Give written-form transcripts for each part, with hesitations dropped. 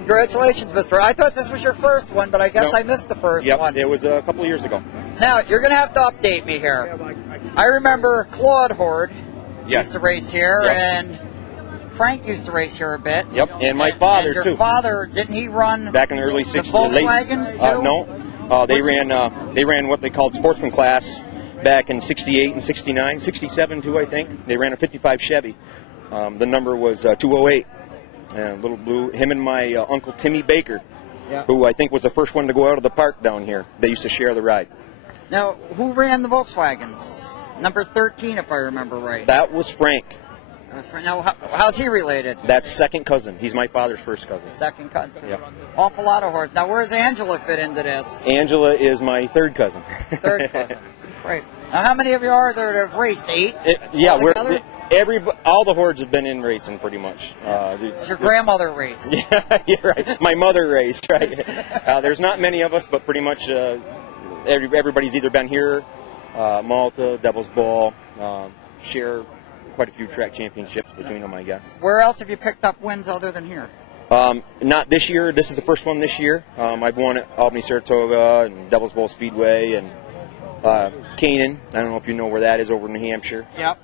Congratulations, Mr. I thought this was your first one, but I guess I missed the first one. It was a couple of years ago. Now, you're going to have to update me here. I remember Claude Hoard used to race here, and Frank used to race here a bit. Yep, and my father, your too. Your father, didn't he run back in the early 60s? Volkswagens, too? No. They ran what they called sportsman class back in 68 and 69, 67 too, I think. They ran a 55 Chevy. The number was 208. Little blue. Him and my uncle Timmy Baker, who I think was the first one to go out of the park down here. They used to share the ride. Now, who ran the Volkswagens? Number 13, if I remember right. That was Frank. Now, how's he related? That's second cousin. He's my father's first cousin. Second cousin. Yep. Awful lot of horses. Now, where's Angela fit into this? Angela is my third cousin. Third cousin. Right. Now, how many of you are there that have raced? 8? All the Hoards have been in racing pretty much. Your grandmother raced. Yeah, you're right. My mother raced, right. There's not many of us, but pretty much everybody's either been here, Malta, Devil's Bowl, share quite a few track championships between them, I guess. Where else have you picked up wins other than here? Not this year. This is the first one this year. I've won at Albany, Saratoga, and Devil's Bowl Speedway, and Canaan. I don't know if you know where that is, over in New Hampshire. Yep.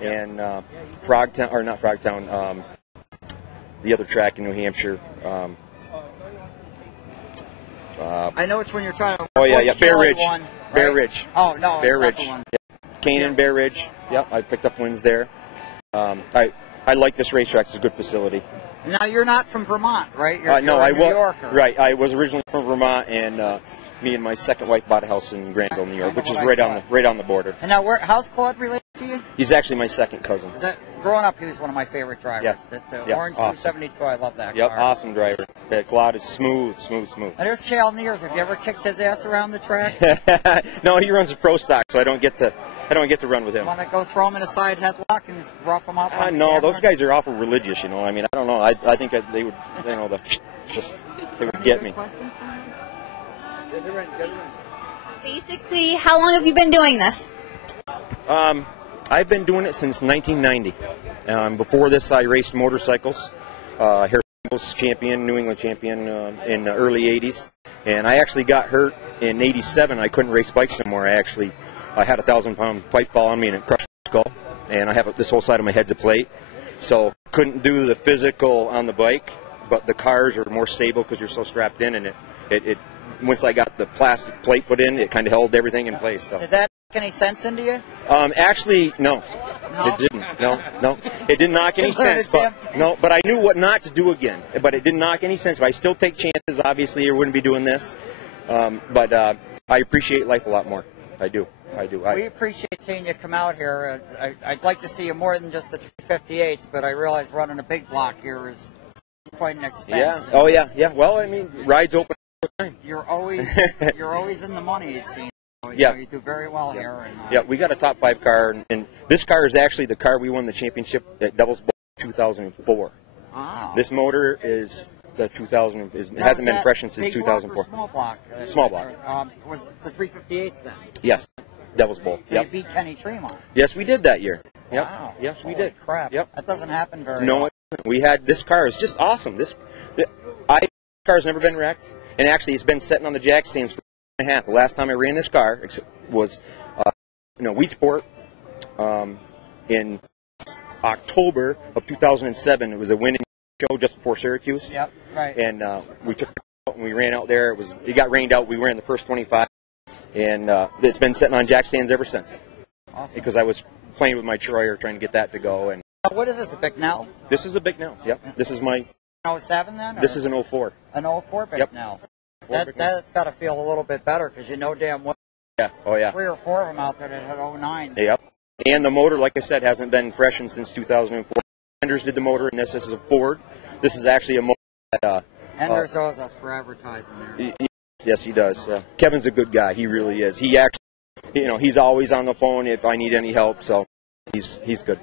And Frogtown, or not Frogtown, the other track in New Hampshire. I know which one you're trying to. Oh yeah, Bear Ridge. One, right? Bear Ridge. Oh no, Bear Ridge. Ridge. Canaan, Bear Ridge. Yep, I picked up wins there. I like this racetrack. It's a good facility. Now you're not from Vermont, right? You're I a New Yorker. Right, I was originally from Vermont, and me and my second wife bought a house in Granville, New York, which is right on the border. And now, how's Claude related to you? He's actually my second cousin. Growing up, he was one of my favorite drivers. Yeah. Orange 272, I love that car. Yep, awesome driver. Claude is smooth. Now there's Cal Neers. Have you ever kicked his ass around the track? No, he runs a pro stock, so I don't get to run with him. Want to go throw him in a side headlock and rough him up? No, those guys are awful religious. I mean, I don't know. I think they would, they would get me. Basically, how long have you been doing this? I've been doing it since 1990. Before this, I raced motorcycles. Harrison's champion, New England champion in the early 80s. And I actually got hurt in 87. I couldn't race bikes anymore. I had a 1,000-pound pipe fall on me and it crushed my skull. And I have this whole side of my head's a plate. So couldn't do the physical on the bike, but the cars are more stable because you're so strapped in, and it once I got the plastic plate put in, it kind of held everything in place. So. Did that make any sense into you? Actually, no. It didn't. No. It didn't knock any sense. But I knew what not to do again. But it didn't knock any sense. But I still take chances. Obviously, I wouldn't be doing this. But I appreciate life a lot more. I do. We appreciate seeing you come out here. I'd like to see you more than just the 358s, but I realize running a big block here is quite an expense. Yeah. Oh, yeah. Well, I mean, rides open all the time. You're always in the money, it seems. You do very well here. And, we got a top 5 car, and this car is actually the car we won the championship at Devil's Bowl 2004. Wow. This motor is the 2000. It hasn't been fresh since 2004. Small block. Small block. Was the 358s then? Yes. Devil's Bowl. So you beat Kenny Tremont. Yes, we did that year. Yep. Wow. Yes, we Holy did. Crap. Yep. That doesn't happen very No, often. we had this car. Is just awesome. This car's never been wrecked, and actually it's been sitting on the jack stands for a year and a half. The last time I ran this car was Wheatsport in October of 2007. It was a winning show just before Syracuse. Yep. Right. And we took it out and we ran out there. It got rained out. We ran the first 25. And it's been sitting on jack stands ever since. Awesome. Because I was playing with my Troyer trying to get that to go. And what is this, a Bicknell? This is a Bicknell. Yep. This is my. 07 then? This is an 04. An 04 Bicknell. Yep. That's got to feel a little bit better because you know damn well. Yeah. Oh yeah. 3 or 4 of them out there that had 09s. Yep. And the motor, like I said, hasn't been freshened since 2004. Enders did the motor, and this is a Ford. This is actually a motor that. Enders owes us for advertising there. Yes, he does. Kevin's a good guy. He really is. He actually, he's always on the phone if I need any help. So he's good.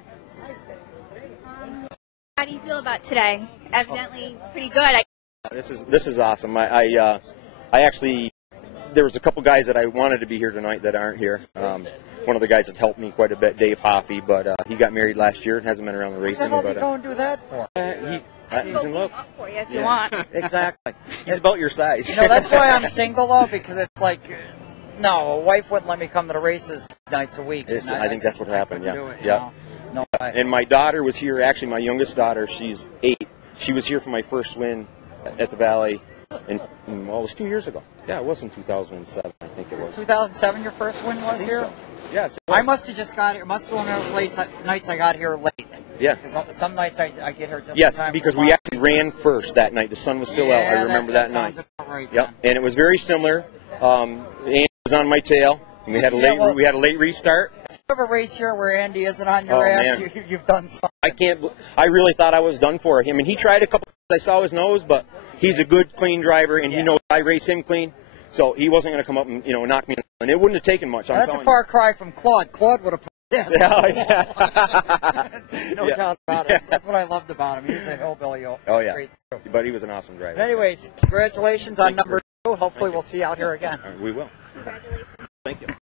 How do you feel about today? Evidently pretty good. This is awesome. I actually, there was a couple guys that I wanted to be here tonight that aren't here. One of the guys that helped me quite a bit, Dave Hoffey, but he got married last year and hasn't been around the racing. What the hell did you go and do that for? He's in love. Up for you if you want. Exactly. He's about your size. That's why I'm single though, because it's like, no, a wife wouldn't let me come to the races nights a week. I think that's what happened. Yeah. Do it, Yeah. No, And my daughter was here. Actually, my youngest daughter, she's 8. She was here for my first win at the Valley. And well, it was 2 years ago. Yeah, it was in 2007. I think it was. 2007, your first win was here. So. Yes. I must have just got here. It must be one of those late nights I got here late. Yeah. Because some nights I get here just Yes, in time because for we lunch. actually ran first that night. The sun was still out. I remember that night. Sounds about right. Yep. And it was very similar. Andy was on my tail. And we had a late restart. You have a race here where Andy isn't on your ass. Man. You've done something. I really thought I was done for him. And he tried a couple. I saw his nose, but he's a good, clean driver, and he knows I race him clean. So he wasn't going to come up and knock me. And it wouldn't have taken much. That's a far cry from Claude. Claude would have put this. No doubt about it. That's what I loved about him. He's a hillbilly. Oh yeah. But he was an awesome driver. But anyways, congratulations on number 2. Hopefully we'll see you out here again. We will. Congratulations. Thank you.